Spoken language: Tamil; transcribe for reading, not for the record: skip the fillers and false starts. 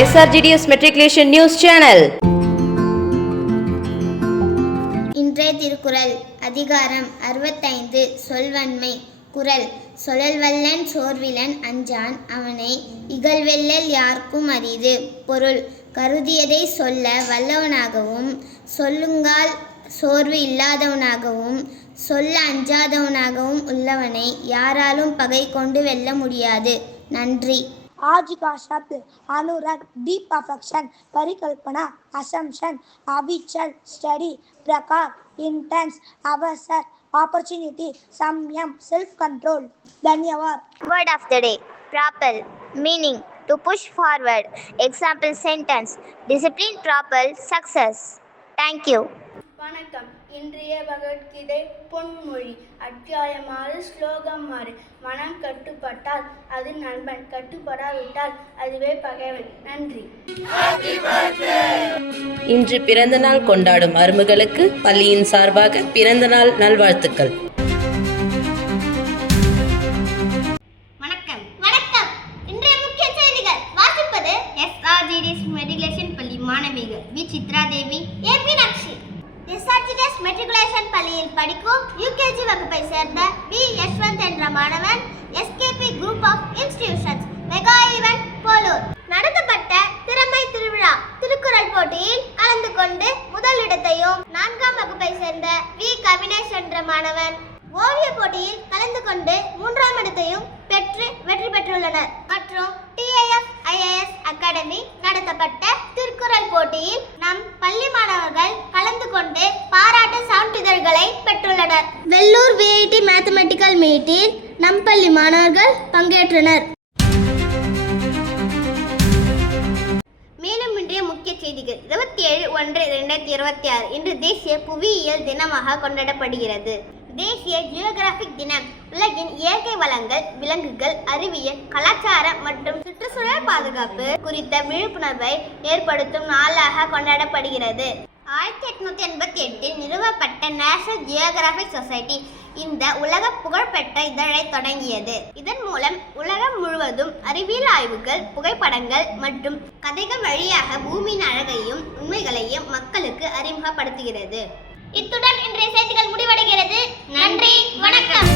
SRGDS Matriculation News Channel. இன்றைய திருக்குறள் அதிகாரம் 65 சொல்வன்மை. குறள் சொல்லல்வல்லன் சோர்விலன் அஞ்சான் அவனை இகழ்வெல்லல் யார்க்கும் அரிது. பொருள் கருதியதை சொல்ல வல்லவனாகவும் சொல்லுங்கால் சோர்வு இல்லாதவனாகவும் சொல்ல அஞ்சாதவனாகவும் உள்ளவனை யாராலும் பகை கொண்டு வெல்ல முடியாது. நன்றி. आज का शब्द अनुराग, डीप अफेक्शन, परिकल्पना, असम्पशन, अविचल, स्टडी, प्रकार, इंटेंस, अवसर, opportunity, samyam, self control. धन्यवाद. Word of the day. Propel. Meaning to push forward. Example sentence. Discipline propel success. Thank you. வணக்கம். இன்றைய பகவத்கீதை பொன்மொழி. அத்தியாயம் 6 ஸ்லோகம் 6. மனம் கட்டுப்பட்டால் அது நண்பன், கட்டுப்படாவிட்டால் அதுவே பகைவன். நன்றி. இன்று பிறந்தநாள் கொண்டாடும் அருமகளுக்கு பள்ளியின் சார்பாக பிறந்தநாள் நல்வாழ்த்துக்கள். வணக்கம். இன்றைய முக்கிய செய்திகள் வாசிப்பது SRGDS மெட்ரிகுலேஷன் பள்ளி மாணவிகள் V Chitra Devi, A Meenakshi. SRGDS matriculation பள்ளியில் படிக்கும் UKG வகுப்பை சேர்ந்த வி யஷ்வந்த் என்ற மாணவன் SKP group of institutions mega event Polur நடத்தப்பட்ட திறமை திருவிழா திருக்குறள் போட்டியில் கலந்து கொண்டு முதலிடத்தையும், 4ஆம் வகுப்பை சேர்ந்த வி கவினேஷ் என்ற மாணவன் ஓவிய போட்டியில் கலந்து கொண்டு 3ஆம் இடத்தையும் பெற்று வெற்றி பெற்றுள்ளனர். மற்றும் TIF IAS அகாடமி நடத்தப்பட்ட திருக்குறள் போட்டியில் நம் பள்ளி மாணவர்கள் கலந்து கொண்டு பாராட்டு சான்றிதழ்களை பெற்றுள்ளனர். வெள்ளூர் VIT மேத்தமெட்டிக்கல் மீட்டில் நம் பள்ளி மாணவர்கள் பங்கேற்றனர். மேலும் இன்றைய முக்கிய செய்திகள் 27/1/2026 இன்று தேசிய புவியியல் தினமாக கொண்டாடப்படுகிறது. தேசிய ஜியோகிராபிக் தினம் உலகின் இயற்கை வளங்கள், விலங்குகள், அறிவியல், கலாச்சாரம் மற்றும் சுற்றுச்சூழல் பாதுகாப்பு குறித்த விழிப்புணர்வை ஏற்படுத்தும் நாளாக கொண்டாடப்படுகிறது. 1888 நிறுவப்பட்ட நேஷனல் ஜியோகிராபிக் சொசைட்டி இந்த உலக புகழ்பெற்ற இதழை தொடங்கியது. இதன் மூலம் உலகம் முழுவதும் அறிவியல் ஆய்வுகள், புகைப்படங்கள் மற்றும் கதைகள் வழியாக பூமியின் அழகையும் உண்மைகளையும் மக்களுக்கு அறிமுகப்படுத்துகிறது. இத்துடன் இன்றைய செய்திகள் முடிவடைகிறது. நன்றி, வணக்கம்.